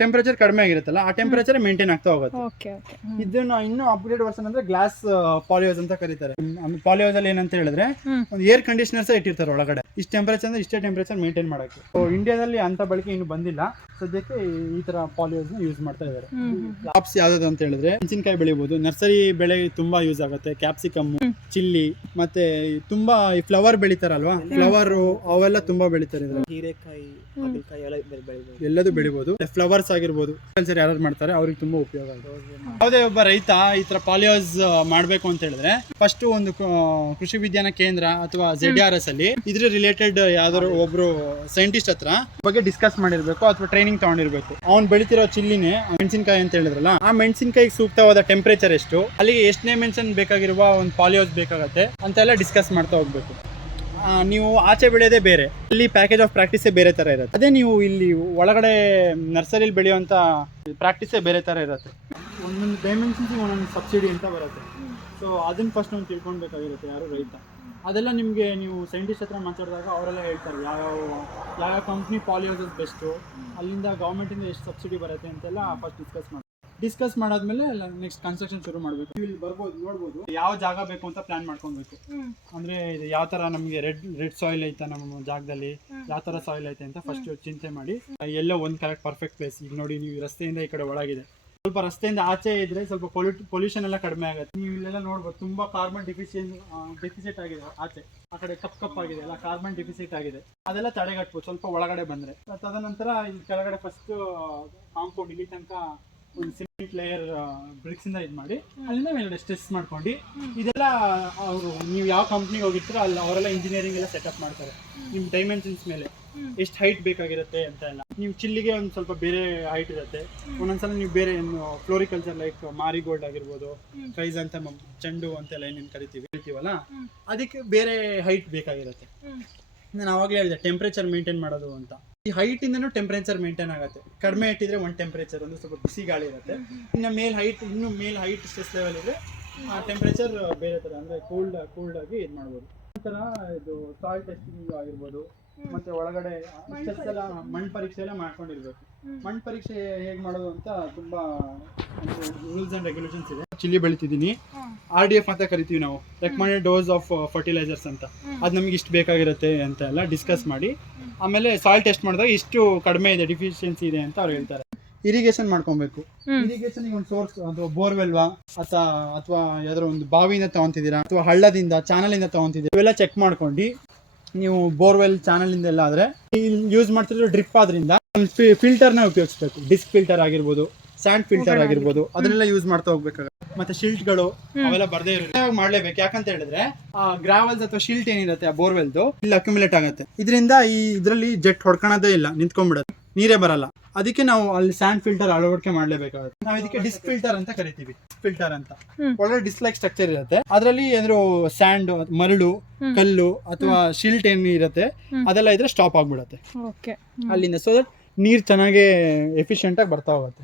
ಟೆಂಪರೇಚರ್ ಕಡಿಮೆ ಆಗಿರುತ್ತಲ್ಲ, ಆ ಟೆಂಪರೇಚರ್ ಮೇಂಟೈನ್ ಆಗ್ತಾ ಹೋಗುತ್ತೆ. ಇದನ್ನ ಇನ್ನೂ ಅಪ್ಗ್ರೇಡ್ ವರ್ಷನ್ ಅಂದ್ರೆ ಗ್ಲಾಸ್ ಪಾಲಿ ಹೌಸ್ ಅಂತ ಕರೀತಾರೆ. ಪಾಲಿ ಹೌಸ್ ಅಲ್ಲಿ ಏನಂತ ಹೇಳಿದ್ರೆ ಒಂದು ಏರ್ ಕಂಡೀಷನರ್ಸ್ ಇಟ್ಟಿರ್ತಾರೆ ಒಳಗಡೆ, ಇಷ್ಟು ಟೆಂಪರೇಚರ್ ಅಂದ್ರೆ ಇಷ್ಟೇ ಟೆಂಪರೇಚರ್ ಮೇಂಟೈನ್ ಮಾಡಕ್ಕೆ. ಇಂಡಿಯಾದಲ್ಲಿ ಅಂತ ಬಳಕೆ ಇನ್ನು ಬಂದಿಲ್ಲ ಸದ್ಯಕ್ಕೆ. ಈ ತರ ಪಾಲಿ ಹೌಸ್ ನ ಯೂಸ್ ಮಾಡ್ತಾ ಇದ್ದಾರೆ. ಕ್ರಾಪ್ಸ್ ಯಾವ್ದು ಅಂತ ಹೇಳಿದ್ರೆ ಮೆಣಸಿನಕಾಯಿ ಬೆಳಿಬಹುದು, ನರ್ಸರಿ ಬೆಳೆ ತುಂಬಾ ಯೂಸ್ ಆಗುತ್ತೆ. ಕ್ಯಾಪ್ಸಿಕಮ್, ಚಿಲ್ಲಿ, ಮತ್ತೆ ತುಂಬಾ ಈ ಫ್ಲವರ್ ಬೆಳಿತಾರಲ್ವಾ, ಫ್ಲವರ್ ಅವೆಲ್ಲ ತುಂಬಾ ಬೆಳಿತಾರೆ. ಹೀರೆಕಾಯಿ, ಹಾಗಲಕಾಯಿ ಎಲ್ಲದೂ ಬೆಳಿಬಹುದು. ಫ್ಲವರ್ಸ್ ಆಗಿರ್ಬೋದು, ಯಾರು ಮಾಡ್ತಾರೆ ಅವ್ರಿಗೆ ತುಂಬಾ ಉಪಯೋಗ ಆಗುತ್ತೆ. ಯಾವುದೇ ಒಬ್ಬ ರೈತ ಈ ತರ ಪಾಲಿ ಹೌಸ್ ಮಾಡ್ಬೇಕು ಅಂತ ಹೇಳಿದ್ರೆ ಫಸ್ಟ್ ಒಂದು ಕೃಷಿ ವಿಜ್ಞಾನ ಕೇಂದ್ರ ಅಥವಾ ZRS ಅಲ್ಲಿ ಇದ್ರ ರಿಲೇಟೆಡ್ ಯಾವ್ದಾದ್ರು ಒಬ್ರು ಸೈಂಟಿಸ್ಟ್ ಹತ್ರ ಬಗ್ಗೆ ಡಿಸ್ಕಸ್ ಮಾಡಿರ್ಬೇಕು ಅಥವಾ ಟ್ರೈನಿಂಗ್ ತಗೊಂಡಿರ್ಬೇಕು. ಅವ್ನು ಬೆಳಿತಿರೋ ಚಿಲ್ಲಿನೇ ಮೆಣಸಿನಕಾಯಿ ಅಂತ ಹೇಳಿದ್ರಲ್ಲ, ಆ ಮೆಣಸಿನಕಾಯಿಗೆ ಸೂಕ್ತವಾದ ಟೆಂಪರೇಚರ್ ಎಷ್ಟು, ಅಲ್ಲಿ ಎಷ್ಟನೇ ಮೆಣಸಿನ ಬೇಕಾಗಿರುವ ಒಂದು ಪಾಲಿ ಹೌಸ್ ಬೇಕಾಗತ್ತೆ ಅಂತೆಲ್ಲ ಡಿಸ್ಕಸ್ ಮಾಡ್ತಾ ಹೋಗ್ಬೇಕು. ನೀವು ಆಚೆ ಬೆಳೆಯೋದೇ ಬೇರೆ, ಇಲ್ಲಿ ಪ್ಯಾಕೇಜ್ ಆಫ್ ಪ್ರಾಕ್ಟೀಸೇ ಬೇರೆ ತರ ಇರುತ್ತೆ. ಅದೇ ನೀವು ಇಲ್ಲಿ ಒಳಗಡೆ ನರ್ಸರಿಲಿ ಬೆಳೆಯುವಂತ ಪ್ರಾಕ್ಟೀಸೇ ಬೇರೆ ತರ ಇರುತ್ತೆ. ಒಂದೊಂದು ಡೈಮೆನ್ಷನ್ಸ್ ಒಂದೊಂದು ಸಬ್ಸಿಡಿ ಅಂತ ಬರುತ್ತೆ. ಸೊ ಅದನ್ನ ಫಸ್ಟ್ ನಾವು ತಿಳ್ಕೊಳ್ಬೇಕಾಗಿರುತ್ತೆ ಯಾರು ರೈತ. ಅದೆಲ್ಲ ನಿಮಗೆ ನೀವು ಸೈಂಟಿಸ್ಟ್ ಹತ್ರ ಮಾತಾಡಿದಾಗ ಅವರೆಲ್ಲ ಹೇಳ್ತಾರೆ ಯಾವ ಕಂಪ್ನಿ ಪಾಲಿ ಹೌಸಸ್ ಬೆಸ್ಟು, ಅಲ್ಲಿಂದ ಗೌರ್ಮೆಂಟಿಂದ ಎಷ್ಟು ಸಬ್ಸಿಡಿ ಬರುತ್ತೆ ಅಂತೆಲ್ಲ ಫಸ್ಟ್ ಡಿಸ್ಕಸ್ ಮಾಡಾದ್ಮೇಲೆ ನೆಕ್ಸ್ಟ್ ಕನ್ಸ್ಟ್ರಕ್ಷನ್ ಶುರು ಮಾಡಬೇಕು. ಇಲ್ಲಿ ಬರ್ಬೋದು, ನೋಡ್ಬೋದು ಯಾವ ಜಾಗ ಬೇಕು ಅಂತ ಪ್ಲಾನ್ ಮಾಡ್ಕೊಬೇಕು. ಅಂದ್ರೆ ಇದು ಯಾವ ತರ ನಮಗೆ ರೆಡ್ ಸಾಯಿಲ್ ಐತೆ ನಮ್ಮ ಜಾಗದಲ್ಲಿ, ಯಾವ ತರ ಸಾಯಿಲ್ ಐತೆ ಅಂತ ಫಸ್ಟ್ ಚಿಂತೆ ಮಾಡಿ ಎಲ್ಲೋ ಒಂದು ಕರೆಕ್ಟ್ ಪರ್ಫೆಕ್ಟ್ ಪ್ಲೇಸ್. ಈಗ ನೋಡಿ, ನೀವು ರಸ್ತೆಯಿಂದ ಈ ಕಡೆ ಒಳಗಿದೆ, ಸ್ವಲ್ಪ ರಸ್ತೆಯಿಂದ ಆಚೆ ಇದ್ರೆ ಸ್ವಲ್ಪ ಪೊಲ್ಯೂಷನ್ ಎಲ್ಲ ಕಡಿಮೆ ಆಗುತ್ತೆ. ನೀವು ಇಲ್ಲೆಲ್ಲ ನೋಡ್ಬೋದು ತುಂಬಾ ಕಾರ್ಬನ್ ಡೆಫಿಸಿಟ್ ಆಗಿದೆ. ಆಚೆ ಆ ಕಡೆ ಕಪ್ ಆಗಿದೆ ಅಲ್ಲ, ಕಾರ್ಬನ್ ಡೆಫಿಸಿಟ್ ಆಗಿದೆ. ಅದೆಲ್ಲ ತಡೆಗಟ್ಬೋದು ಸ್ವಲ್ಪ ಒಳಗಡೆ ಬಂದ್ರೆ. ತದನಂತರ ಇಲ್ಲಿ ಕೆಳಗಡೆ ಫಸ್ಟ್ ಕಾಂಪೌಂಡ್ ಇಲ್ಲಿ ತನಕ ಒಂದು ಸಿಮೆಂಟ್ ಲೇಯರ್ ಬ್ರಿಕ್ಸ್ ಇಂದ ಇದು ಮಾಡಿ ಅಲ್ಲಿಂದ ಮೇಲ್ಗಡೆ ಸ್ಟ್ರೆಸ್ ಮಾಡ್ಕೊಂಡು ಇದೆಲ್ಲ ಅವರು ನೀವು ಯಾವ ಕಂಪ್ನಿಗೆ ಹೋಗಿರ್ತೀರೋ ಅಲ್ಲಿ ಅವರೆಲ್ಲ ಇಂಜಿನಿಯರಿಂಗ್ ಎಲ್ಲ ಸೆಟಪ್ ಮಾಡ್ತಾರೆ. ನಿಮ್ಮ ಡೈಮೆನ್ಷನ್ಸ್ ಮೇಲೆ ಎಷ್ಟು ಹೈಟ್ ಬೇಕಾಗಿರುತ್ತೆ ಅಂತ ಎಲ್ಲ. ನೀವು ಚಿಲ್ಲಿಗೆ ಒಂದು ಸ್ವಲ್ಪ ಬೇರೆ ಹೈಟ್ ಇರುತ್ತೆ, ಒಂದೊಂದ್ಸಲ ನೀವು ಬೇರೆ ಫ್ಲೋರಿಕಲ್ಚರ್ ಲೈಕ್ ಮಾರಿಗೋಲ್ಡ್ ಆಗಿರ್ಬೋದು, ಕ್ರೈಸ್ ಅಂತ ಚೆಂಡು ಅಂತೆಲ್ಲ ಏನೇನು ಕರಿತೀವಲ್ಲ, ಅದಕ್ಕೆ ಬೇರೆ ಹೈಟ್ ಬೇಕಾಗಿರುತ್ತೆ. ನಾನು ಅವಾಗಲೇ ಹೇಳಿದೆ ಟೆಂಪ್ರೇಚರ್ ಮೇಂಟೈನ್ ಮಾಡೋದು ಅಂತ. ಈ ಹೈಟ್ ಇಂದನೂ ಟೆಂಪರೇಚರ್ ಮೇಂಟೈನ್ ಆಗುತ್ತೆ. ಕಡಿಮೆ ಇಟ್ಟಿದ್ರೆ ಒಂದು ಟೆಂಪರೇಚರ್, ಒಂದು ಸ್ವಲ್ಪ ಬಿಸಿ ಗಾಳಿ ಇರುತ್ತೆ. ಇನ್ನು ಮೇಲ್ ಹೈಟ್ ಸ್ಟ್ರೆಸ್ ಲೆವೆಲ್ ಇದ್ರೆ ಆ ಟೆಂಪರೇಚರ್ ಬೇರೆ ಥರ ಅಂದರೆ ಕೂಲ್ಡ್ ಆಗಿ ಇದು ಮಾಡ್ಬೋದು. ನಂತರ ಇದು ಸಾಯಿಲ್ ಟೆಸ್ಟಿಂಗ್ ಆಗಿರ್ಬೋದು, ಮತ್ತೆ ಒಳಗಡೆ ಎಲ್ಲ ಮಣ್ಣು ಪರೀಕ್ಷೆ ಎಲ್ಲ ಮಾಡ್ಕೊಂಡಿರ್ಬೇಕು. ಮಣ್ಣು ಪರೀಕ್ಷೆ ಹೇಗೆ ಮಾಡೋದು ಅಂತ ತುಂಬಾ ರೂಲ್ಸ್ ಅಂಡ್ ರೆಗ್ಯುಲೇಷನ್ಸ್ ಇದೆ. ಚಿಲ್ಲಿ ಬೆಳಿತಿದ್ದೀನಿ, RDF ಅಂತ ಕರಿತೀವಿ ನಾವು, ರೆಕಮೆಂಡೆಡ್ ಡೋಸ್ ಆಫ್ ಫರ್ಟಿಲೈಸರ್ಸ್ ಅಂತ. ಅದು ನಮಗೆ ಇಷ್ಟು ಬೇಕಾಗಿರುತ್ತೆ ಅಂತ ಎಲ್ಲ ಡಿಸ್ಕಸ್ ಮಾಡಿ ಆಮೇಲೆ ಸಾಯಿಲ್ ಟೆಸ್ಟ್ ಮಾಡಿದಾಗ ಇಷ್ಟು ಕಡಿಮೆ ಇದೆ, ಡಿಫಿಷಿಯನ್ಸಿ ಇದೆ ಅಂತ ಅವ್ರು ಹೇಳ್ತಾರೆ. ಇರಿಗೇಷನ್ ಮಾಡ್ಕೊಬೇಕು. ಇರಿಗೇಷನ್ ಒಂದು ಸೋರ್ಸ್ ಅಥವಾ ಬೋರ್ವೆಲ್ವಾ ಅಥವಾ ಯಾವ್ದಾದ್ರು ಒಂದು ಬಾವಿಯಿಂದ ತಗೊಂತಿದ್ದೀರಾ ಅಥವಾ ಹಳ್ಳದಿಂದ ಚಾನಲ್ ಇಂದ ತಗೊಂತಿದ್ದೀರಾ, ಇವೆಲ್ಲ ಚೆಕ್ ಮಾಡ್ಕೊಂಡು ನೀವು ಬೋರ್ವೆಲ್ ಚಾನಲ್ ಇಂದ ಎಲ್ಲ ಆದ್ರೆ ಯೂಸ್ ಮಾಡ್ತಿರೋ ಡ್ರಿಪ್ ಆದ್ರಿಂದ ಫಿಲ್ಟರ್ನ ಉಪಯೋಗಿಸ್ಬೇಕು. ಡಿಸ್ಕ್ ಫಿಲ್ಟರ್ ಆಗಿರ್ಬೋದು, ಸ್ಯಾಂಡ್ ಫಿಲ್ಟರ್ ಆಗಿರ್ಬೋದು, ಅದನ್ನೆಲ್ಲ ಯೂಸ್ ಮಾಡ್ತಾ ಹೋಗ್ಬೇಕಾಗುತ್ತೆ. ಮತ್ತೆ ಶಿಲ್ಟ್ಗಳು ಅವೆಲ್ಲ ಬರ್ದೇ ಇರುತ್ತೆ ಮಾಡ್ಲೇಬೇಕು. ಯಾಕಂತ ಹೇಳಿದ್ರೆ ಆ ಗ್ರಾವಲ್ಸ್ ಅಥವಾ ಶಿಲ್ಟ್ ಏನಿರುತ್ತೆ ಆ ಬೋರ್ವೆಲ್ದು ಇಲ್ಲಿ ಅಕ್ಯುಮುಲೇಟ್ ಆಗುತ್ತೆ. ಇದರಿಂದ ಇದರಲ್ಲಿ ಜೆಟ್ ಹೊಡ್ಕೊಳೋದೇ ಇಲ್ಲ, ನಿಂತ್ಕೊಂಡ್ಬಿಡುತ್ತೆ, ನೀರೇ ಬರಲ್ಲ. ಅದಕ್ಕೆ ನಾವು ಅಲ್ಲಿ ಸ್ಯಾಂಡ್ ಫಿಲ್ಟರ್ ಅಳವಡಿಕೆ ಮಾಡ್ಲೇಬೇಕಾಗುತ್ತೆ. ನಾವು ಇದಕ್ಕೆ ಡಿಸ್ಕ್ ಫಿಲ್ಟರ್ ಅಂತ ಕರಿತೀವಿ. ಫಿಲ್ಟರ್ ಅಂತ ಒಳ್ಳೆ ಡಿಸ್ಕ್ ಲೈಕ್ ಸ್ಟ್ರಕ್ಚರ್ ಇರುತ್ತೆ. ಅದರಲ್ಲಿ ಏನಾದ್ರು ಸ್ಯಾಂಡ್, ಮರಳು, ಕಲ್ಲು ಅಥವಾ ಶಿಲ್ಟ್ ಏನ್ ಇರುತ್ತೆ ಅದೆಲ್ಲ ಇದ್ರೆ ಸ್ಟಾಪ್ ಆಗ್ಬಿಡುತ್ತೆ ಅಲ್ಲಿಂದ. ಸೊ ದಟ್ ನೀರ್ ಚೆನ್ನಾಗಿ ಎಫಿಷಿಯಂಟ್ ಆಗಿ ಬರ್ತಾ ಹೋಗುತ್ತೆ.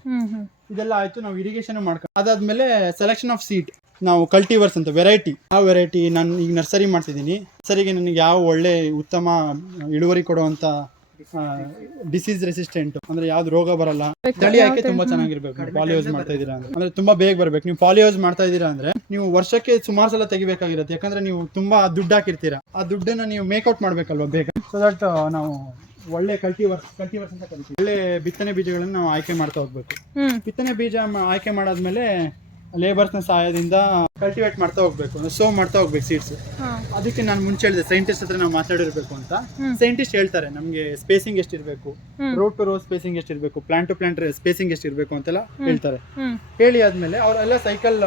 ಇದೆಲ್ಲ ಆಯ್ತು, ನಾವು ಇರಿಗೇಷನ್ ಮಾಡ್ಕೊಂಡು ಅದಾದ್ಮೇಲೆ ಸೆಲೆಕ್ಷನ್ ಆಫ್ ಸೀಡ್. ನಾವು ಕಲ್ಟಿವರ್ಸ್ ಅಂತ ವೆರೈಟಿ, ಯಾವ ವೆರೈಟಿ ನಾನು ಈಗ ನರ್ಸರಿ ಮಾಡ್ತಿದ್ದೀನಿ, ನರ್ಸರಿಗೆ ನನಗೆ ಯಾವ ಒಳ್ಳೆ ಉತ್ತಮ ಇಳುವರಿ ಕೊಡುವಂತ ಡಿಸೀಸ್ ರೆಸಿಸ್ಟೆಂಟ್ ಅಂದ್ರೆ ಯಾವ್ದು ರೋಗ ಬರಲ್ಲ ತಳಿ ಆಯ್ಕೆ ತುಂಬಾ ಚೆನ್ನಾಗಿರ್ಬೇಕು. ಪಾಲಿ ಹೌಸ್ ಮಾಡ್ತಾ ಇದೀರಾ ಅಂದ್ರೆ ತುಂಬಾ ಬೇಗ ಬರ್ಬೇಕು. ನೀವು ಪಾಲಿ ಹೌಸ್ ಮಾಡ್ತಾ ಇದೀರಾ ಅಂದ್ರೆ ನೀವು ವರ್ಷಕ್ಕೆ ಸುಮಾರು ಸಲ ತೆಗಿಬೇಕಾಗಿರುತ್ತೆ. ಯಾಕಂದ್ರೆ ನೀವು ತುಂಬಾ ದುಡ್ಡು ಹಾಕಿರ್ತೀರಾ, ಆ ದುಡ್ಡನ್ನ ನೀವು ಮೇಕ್ಔಟ್ ಮಾಡ್ಬೇಕಲ್ವಾ ಬೇಗ. ಸೊ ದಟ್ ನಾವು ಒಳ್ಳೆ ಕಲ್ಟಿವರ್ಸ್ ಅಂತ ಕರಿತೀವಿ. ಒಳ್ಳೆ ಬಿತ್ತನೆ ಬೀಜಗಳನ್ನ ನಾವು ಆಯ್ಕೆ ಮಾಡ್ತಾ ಹೋಗ್ಬೇಕು. ಬಿತ್ತನೆ ಬೀಜ ಆಯ್ಕೆ ಮಾಡಾದ್ಮೇಲೆ ಲೇಬರ್ಸ್ ನ ಸಹಾಯದಿಂದ ಕಲ್ಟಿವೇಟ್ ಮಾಡ್ತಾ ಹೋಗ್ಬೇಕು, ಸೋ ಮಾಡ್ತಾ ಹೋಗ್ಬೇಕು ಸೀಡ್ಸ್. ಅದಕ್ಕೆ ನಾನು ಮುಂಚೆ ಹೇಳಿದೆ ಸೈಂಟಿಸ್ಟ್ ಹತ್ರ ನಾವು ಮಾತಾಡಿರ್ಬೇಕು ಅಂತ. ಸೈಂಟಿಸ್ಟ್ ಹೇಳ್ತಾರೆ ನಮ್ಗೆ ಸ್ಪೇಸಿಂಗ್ ಎಷ್ಟಿರ್ಬೇಕು, ರೋ ಟು ರೋ ಸ್ಪೇಸಿಂಗ್ ಎಷ್ಟಿರ್ಬೇಕು, ಪ್ಲಾಂಟ್ ಟು ಪ್ಲಾಂಟ್ ಸ್ಪೇಸಿಂಗ್ ಎಷ್ಟಿರ್ಬೇಕು ಅಂತೆಲ್ಲ ಹೇಳ್ತಾರೆ. ಹೇಳಿ ಆದ್ಮೇಲೆ ಅವರೆಲ್ಲ ಸೈಕಲ್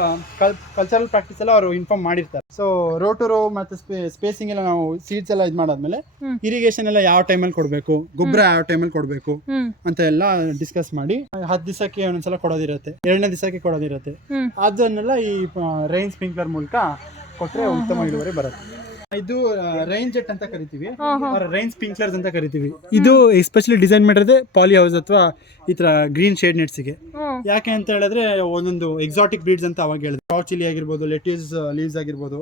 ಕಲ್ಚರಲ್ ಪ್ರಾಕ್ಟೀಸ್ ಎಲ್ಲ ಅವರು ಇನ್ಫಾರ್ಮ್ ಮಾಡಿರ್ತಾರೆ. ಸೊ ರೋ ಟು ರೋ ಮತ್ತೆ ಸ್ಪೇಸಿಂಗ್ ಎಲ್ಲ ನಾವು ಸೀಡ್ಸ್ ಎಲ್ಲ ಇದು ಮಾಡಾದ್ಮೇಲೆ ಇರಿಗೇಷನ್ ಎಲ್ಲ ಯಾವ ಟೈಮಲ್ಲಿ ಕೊಡ್ಬೇಕು, ಗೊಬ್ಬರ ಯಾವ ಟೈಮಲ್ಲಿ ಕೊಡ್ಬೇಕು ಅಂತ ಎಲ್ಲ ಡಿಸ್ಕಸ್ ಮಾಡಿ 10 ದಿವಸಕ್ಕೆ ಒಂದೊಂದ್ಸಲ ಕೊಡೋದಿರುತ್ತೆ, 2ನೇ ದಿವಸಕ್ಕೆ ಕೊಡೋದಿರುತ್ತೆ. ಅದನ್ನೆಲ್ಲ ಈ ರೈನ್ ಸ್ಪ್ರಿಂಕ್ಲರ್ ಮೂಲಕ ಕೊಟ್ರೆ ಉತ್ತಮ ಇಳುವರಿ ಬರುತ್ತೆ. ಇದು ರೈನ್ ಜೆಟ್ ಅಂತ ಕರಿತೀವಿ, ರೈನ್ ಸ್ಪ್ರಿಂಕ್ಲರ್ಸ್ ಅಂತ ಕರಿತೀವಿ. ಇದು ಎಸ್ಪೆಷಲಿ ಡಿಸೈನ್ ಮಾಡಿರೋದೇ ಪಾಲಿ ಹೌಸ್ ಅಥವಾ ಈ ತರ ಗ್ರೀನ್ ಶೇಡ್ ನೆಟ್ಸ್ಗೆ. ಯಾಕೆ ಅಂತ ಹೇಳಿದ್ರೆ ಒಂದೊಂದು ಎಕ್ಸಾಟಿಕ್ ಬ್ರೀಡ್ಸ್ ಅಂತ ಅವಾಗ ಹೇಳಿದ್ರೆ ಟಾರ್ ಚಿಲ್ಲಿ ಆಗಿರ್ಬೋದು, ಲೆಟ್ಯೂಸ್ ಲೀವ್ಸ್ ಆಗಿರ್ಬೋದು,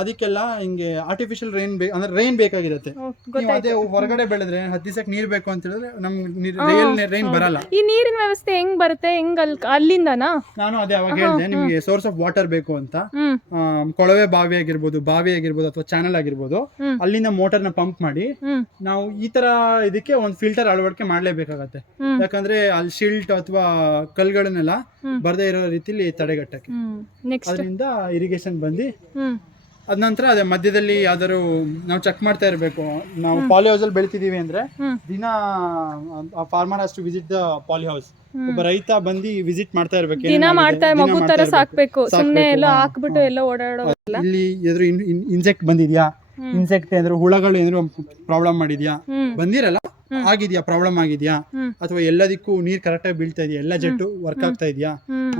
ಅದಕ್ಕೆಲ್ಲ ಹಿಂಗೆ ಆರ್ಟಿಫಿಷಿಯಲ್ ರೈನ್ ಅಂದ್ರೆ ರೈನ್ ಬೇಕಾಗಿರುತ್ತೆ. ನೀವು ಅದೇ ಹೊರಗಡೆ ಬೆಳೆದ್ರೆ 10 ದಿವಸಕ್ಕೆ ನೀರ್ ಬೇಕು ಅಂತ ಹೇಳಿದ್ರೆ ನಮ್ಗೆ ರೈನ್ ಬರಲ್ಲ. ಈ ನೀರಿನ ವ್ಯವಸ್ಥೆ ಹೆಂಗ್ ಬರುತ್ತೆ, ಅಲ್ಲಿಂದನಾ? ನಾನು ಅದೇ ಅವಾಗ ಹೇಳಿದೆ ನಿಮ್ಗೆ ಸೋರ್ಸ್ ಆಫ್ ವಾಟರ್ ಬೇಕು ಅಂತ. ಕೊಳವೆ ಬಾವಿ ಆಗಿರ್ಬೋದು ಅಥವಾ ಚಾನಲ್ ಆಗಿರ್ಬೋದು, ಅಲ್ಲಿಂದ ಮೋಟರ್ ನ ಪಂಪ್ ಮಾಡಿ ನಾವು ಈ ತರ ಇದಕ್ಕೆ ಒಂದು ಫಿಲ್ಟರ್ ಅಳವಡಿಕೆ ಮಾಡ್ಲೇಬೇಕಾಗತ್ತೆ. ಯಾಕಂದ್ರೆ ಅಲ್ಲಿ ಶಿಲ್ಟ್ ಅಥವಾ ಕಲ್ಗಳನ್ನೆಲ್ಲ ಬರ್ದೇ ಇರೋ ರೀತಿಲಿ ತಡೆಗಟ್ಟಕ್ಕೆ. ಅದರಿಂದ ಇರಿಗೇಷನ್ ಬಂದು ಅದ ನಂತರ ಅದೇ ಮಧ್ಯದಲ್ಲಿ ಯಾವ್ದಾದ್ರು ನಾವು ಚೆಕ್ ಮಾಡ್ತಾ ಇರ್ಬೇಕು. ನಾವು ಪಾಲಿ ಹೌಸ್ ಅಲ್ಲಿ ಬೆಳಿತಿದೀವಿ ಅಂದ್ರೆ ದಿನ farmer has to visit the poly house. ಒಬ್ಬ ರೈತ ಬಂದು ವಿಸಿಟ್ ಮಾಡ್ತಾ ಇರ್ಬೇಕು. ಮಗು ತರ ಸಾಕ್ಬೇಕು, ಸುಮ್ನೆ ಎಲ್ಲ ಹಾಕ್ಬಿಟ್ಟು ಎಲ್ಲ ಓಡಾಡೋಲ್ಲ. ಇಲ್ಲಿ ಎದುರು ಇನ್ಸೆಕ್ಟ್ ಬಂದಿದ್ಯಾ, ಇನ್ಸೆಕ್ಟ್ ಏನಾದ್ರು ಹುಳಗಳು ಏನಾದ್ರು ಪ್ರಾಬ್ಲಮ್ ಮಾಡಿದ್ಯಾ, ಬಂದಿರಲ್ಲ ಆಗಿದ್ಯಾ, ಪ್ರಾಬ್ಲಮ್ ಆಗಿದ್ಯಾ, ಅಥವಾ ಎಲ್ಲದಕ್ಕೂ ನೀರ್ ಕರೆಕ್ಟ್ ಆಗಿ ಬೀಳ್ತಾ ಇದೆಯಾ, ಎಲ್ಲ ಜೆಟ್ಟು ವರ್ಕ್ ಆಗ್ತಾ ಇದೆಯಾ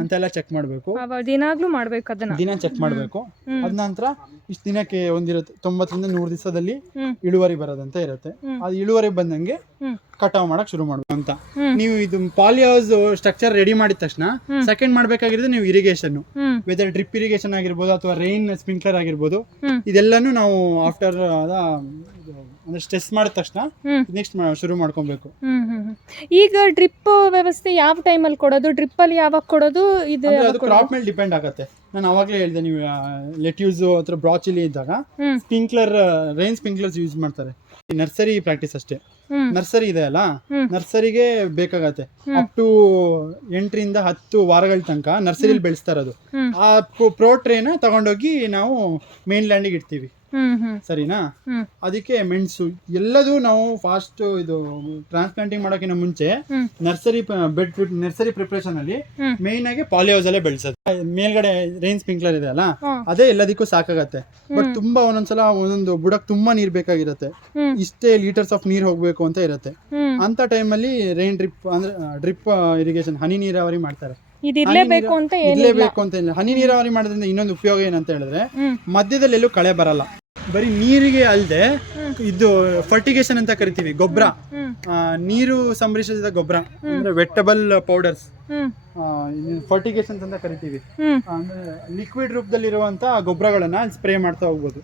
ಅಂತೆಲ್ಲ ಚೆಕ್ ಮಾಡ್ಬೇಕು. ದಿನಾಗ್ಲೂ ಮಾಡ್ಬೇಕು, ಅದನ್ನ ದಿನ ಚೆಕ್ ಮಾಡ್ಬೇಕು. ಅದ ನಂತರ ಇಷ್ಟ ದಿನಕ್ಕೆ ಒಂದಿರುತ್ತೆ 90 ರಿಂದ 100 ದಿವಸದಲ್ಲಿ ಇಳುವರಿ ಬರೋದಂತ ಇರುತ್ತೆ. ಅದು ಇಳುವರಿ ಬಂದಂಗೆ ಕಟಾವ್ ಮಾಡಕ್ ಶುರು ಮಾಡ್ಬೇಕು ಅಂತ. ನೀವು ಇದು ಪಾಲಿ ಹೌಸ್ ಸ್ಟ್ರಕ್ಚರ್ ರೆಡಿ ಮಾಡಿದ ತಕ್ಷಣ ಸೆಕೆಂಡ್ ಮಾಡ್ಬೇಕಾಗಿರೋದು ನೀವು ಇರಿಗೇಷನ್, ವೆದರ್ ಡ್ರಿಪ್ ಇರಿಗೇಷನ್ ಆಗಿರ್ಬೋದು ಅಥವಾ ರೈನ್ ಸ್ಪ್ರಿಂಕ್ಲರ್ ಆಗಿರ್ಬೋದು, ಇದೆಲ್ಲಾನು ನಾವು ಆಫ್ಟರ್ ಅಂದ್ರೆ ಸ್ಟ್ರೆಸ್ ಮಾಡಿದ ತಕ್ಷಣ ನೆಕ್ಸ್ಟ್ ಶುರು ಮಾಡ್ಕೊಬೇಕು. ಈಗ ಡ್ರಿಪ್ ವ್ಯವಸ್ಥೆ ಯಾವ ಟೈಮಲ್ಲಿ ಕೊಡೋದು, ಡ್ರಿಪ್ ಅಲ್ಲಿ ಯಾವಾಗ ಕೊಡೋದು, ಅದು ಕ್ರಾಪ್ ಮೇಲೆ ಡಿಪೆಂಡ್ ಆಗುತ್ತೆ. ನಾನು ಅವಾಗಲೇ ಹೇಳಿದೆ, ನೀವು ಲೆಟ್ಯೂಸ್ ಅಥವಾ ಬ್ರಾಚಿಲಿ ಇದ್ದಾಗ ಸ್ಪ್ರಿಂಕ್ಲರ್, ರೈನ್ ಸ್ಪ್ರಿಂಕ್ಲರ್ಸ್ ಯೂಸ್ ಮಾಡ್ತಾರೆ. ನರ್ಸರಿ ಪ್ರಾಕ್ಟೀಸ್ ಅಷ್ಟೇ. ನರ್ಸರಿ ಇದೆ ಅಲ್ಲ, ನರ್ಸರಿಗೆ ಬೇಕಾಗತ್ತೆ ಅಪ್ ಟು 8 ರಿಂದ 10 ವಾರಗಳ ತನಕ ನರ್ಸರಿಲಿ ಬೆಳೆಸ್ತಾ ಇರೋದು. ಆ ಪ್ರೋ ಟ್ರೇನ ತಗೊಂಡೋಗಿ ನಾವು ಮೇನ್ ಲ್ಯಾಂಡಿಗೆ ಇಡ್ತೀವಿ, ಸರಿನಾ? ಅದಕ್ಕೆ ಮೆಣಸು ಎಲ್ಲದೂ ನಾವು ಫಾಸ್ಟ್ ಇದು ಟ್ರಾನ್ಸ್ಪ್ಲಾಂಟಿಂಗ್ ಮಾಡೋಕ್ಕಿಂತ ಮುಂಚೆ ನರ್ಸರಿ ಪ್ರಿಪರೇಷನ್ ಅಲ್ಲಿ ಮೇನ್ ಆಗಿ ಪಾಲಿ ಹೌಸ್ ಅಲ್ಲೇ ಬೆಳೆಸೋದು. ಮೇಲ್ಗಡೆ ರೈನ್ ಸ್ಪ್ರಿಂಕ್ಲರ್ ಇದೆ ಅಲ್ಲ, ಅದೇ ಎಲ್ಲದಕ್ಕೂ ಸಾಕಾಗತ್ತೆ. ಬಟ್ ತುಂಬಾ ಒಂದೊಂದ್ಸಲ ಒಂದೊಂದು ಬುಡಕ್ ತುಂಬಾ ನೀರ್ ಬೇಕಾಗಿರುತ್ತೆ, ಇಷ್ಟೇ ಲೀಟರ್ಸ್ ಆಫ್ ನೀರ್ ಹೋಗ್ಬೇಕು ಅಂತ ಇರುತ್ತೆ. ಅಂತ ಟೈಮಲ್ಲಿ ರೈನ್ ಡ್ರಿಪ್ ಅಂದ್ರೆ ಡ್ರಿಪ್ ಇರಿಗೇಷನ್, ಹನಿ ನೀರಾವರಿ ಮಾಡ್ತಾರೆ. ಇರ್ಲೇಬೇಕು ಅಂತ ಇಲ್ಲ. ಹನಿ ನೀರಾವರಿ ಮಾಡೋದ್ರಿಂದ ಇನ್ನೊಂದು ಉಪಯೋಗ ಏನಂತ ಹೇಳಿದ್ರೆ ಮಧ್ಯದಲ್ಲಿ ಎಲ್ಲೂ ಕಳೆ ಬರಲ್ಲ. ಬರೀ ನೀರಿಗೆ ಅಲ್ಲದೆ ಇದು ಫರ್ಟಿಗೇಷನ್ ಅಂತ ಕರಿತೀವಿ, ಗೊಬ್ಬರ, ನೀರು ಸಂರಕ್ಷಿಸಿದ ಗೊಬ್ಬರ ಅಂದ್ರೆ ವೆಟಬಲ್ ಪೌಡರ್ಸ್, ಫರ್ಟಿಗೇಷನ್ಸ್ ಅಂತ ಕರಿತೀವಿ. ಅಂದ್ರೆ ಲಿಕ್ವಿಡ್ ರೂಪದಲ್ಲಿರುವಂತ ಗೊಬ್ಬರಗಳನ್ನ ಸ್ಪ್ರೇ ಮಾಡ್ತಾ ಹೋಗ್ಬೋದು.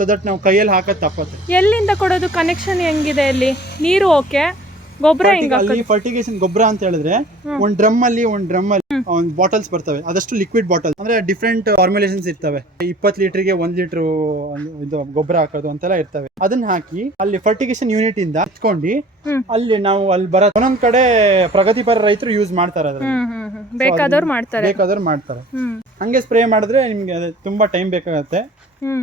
ಸೊ ದಟ್ ನಾವು ಕೈಯಲ್ಲಿ ಹಾಕೋದ್ ತಪ್ಪತ್ತೆ. ಎಲ್ಲಿಂದ ಕೊಡೋದು, ಕನೆಕ್ಷನ್ ಹೆಂಗಿದೆ ಅಲ್ಲಿ? ನೀರು ಓಕೆ, ಗೊಬ್ಬರ ಅಲ್ಲಿ ಫರ್ಟಿಗೇಷನ್ ಗೊಬ್ಬರ ಅಂತ ಹೇಳಿದ್ರೆ ಒಂದ್ ಡ್ರಮ್ ಅಲ್ಲಿ ಬಾಟಲ್ಸ್ ಬರ್ತವೆ, ಅದಷ್ಟು ಲಿಕ್ವಿಡ್ ಬಾಟಲ್ ಅಂದ್ರೆ ಡಿಫ್ರೆಂಟ್ ಫಾರ್ಮುಲೇಷನ್ಸ್ ಇರ್ತವೆ. 20 ಲೀಟರ್ಗೆ 1 ಲೀಟರ್ ಇದು ಗೊಬ್ಬರ ಹಾಕೋದು ಅಂತೆಲ್ಲ ಇರ್ತವೆ. ಅದನ್ನ ಹಾಕಿ ಅಲ್ಲಿ ಫರ್ಟಿಗೇಷನ್ ಯೂನಿಟ್ ಇಂದ ಹಚ್ಕೊಂಡು ಅಲ್ಲಿ ನಾವು ಅಲ್ಲಿ ಬರೋ ಒಂದೊಂದ್ ಕಡೆ ಪ್ರಗತಿಪರ ರೈತರು ಯೂಸ್ ಮಾಡ್ತಾರೆ, ಬೇಕಾದವ್ರು ಮಾಡ್ತಾರೆ. ಹಂಗೆ ಸ್ಪ್ರೇ ಮಾಡಿದ್ರೆ ನಿಮ್ಗೆ ತುಂಬಾ ಟೈಮ್ ಬೇಕಾಗತ್ತೆ.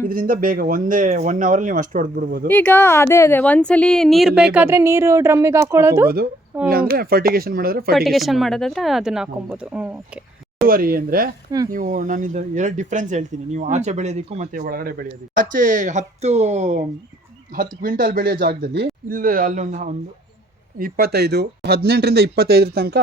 ಇದರಿಂದ ಬೇಗ 1 ಅವರ್ ನೀವು ಅಷ್ಟು ಹೊಡೆದ್ಬಿಡ್ಬೋದು. ಈಗ ಅದೇ ಒಂದ್ಸಲಿ ನೀರ್ ಬೇಕಾದ್ರೆ ನೀರು ಡ್ರಮ್ಮಿಗೆ ಹಾಕೊಳ್ಳೋದು, ಇಲ್ಲಾಂದ್ರೆ ಫರ್ಟಿಗೇಷನ್ ಮಾಡಿದ್ರೆ ಫರ್ಟಿಗೇಷನ್ ಮಾಡೋದಾದ್ರೆ ಅದನ್ನ ಹಾಕೊಬೋದು. ಓಕೆ. ಇಳುವರಿ ಅಂದ್ರೆ ಹ್ಮ್. ನೀವು ನಾನು ಇದು ಎರಡು ಡಿಫ್ರೆನ್ಸ್ ಹೇಳ್ತೀನಿ. ನೀವು ಆಚೆ ಬೆಳೆಯೋದಕ್ಕೂ ಮತ್ತೆ ಒಳಗಡೆ ಬೆಳೆಯೋದಕ್ಕೆ. ಆಚೆ 10 ಕ್ವಿಂಟಲ್ ಬೆಳೆಯೋ ಜಾಗದಲ್ಲಿ ಇಲ್ಲಿ ಒಂದು 18ರಿಂದ 25 ತನಕ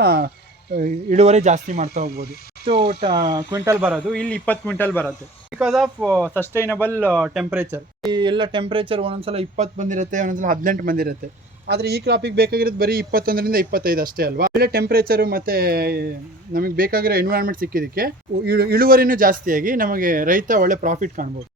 ಇಳುವರಿ ಜಾಸ್ತಿ ಮಾಡ್ತಾ ಹೋಗ್ಬೋದು. 10 ಕ್ವಿಂಟಲ್ ಬರೋದು ಇಲ್ಲಿ 20 ಕ್ವಿಂಟಲ್ ಬರುತ್ತೆ. Because of sustainable temperature. ಈ ಎಲ್ಲ ಟೆಂಪರೇಚರ್ ಒಂದೊಂದ್ಸಲ 20 ಬಂದಿರುತ್ತೆ, ಒಂದೊಂದ್ಸಲ 18 ಬಂದಿರುತ್ತೆ. ಆದರೆ ಈ ಕ್ರಾಪಿಗೆ ಬೇಕಾಗಿರೋದು ಬರೀ 21ರಿಂದ 25 ಅಷ್ಟೇ ಅಲ್ವಾ. ಒಳ್ಳೆ ಟೆಂಪರೇಚರು ಮತ್ತು ನಮಗೆ ಬೇಕಾಗಿರೋ ಎನ್ವೈರನ್ಮೆಂಟ್ ಸಿಕ್ಕಿದ್ದಕ್ಕೆ ಇಳುವರಿನೂ ಜಾಸ್ತಿಯಾಗಿ ನಮಗೆ ರೈತ ಒಳ್ಳೆ ಪ್ರಾಫಿಟ್ ಕಾಣ್ಬೋದು.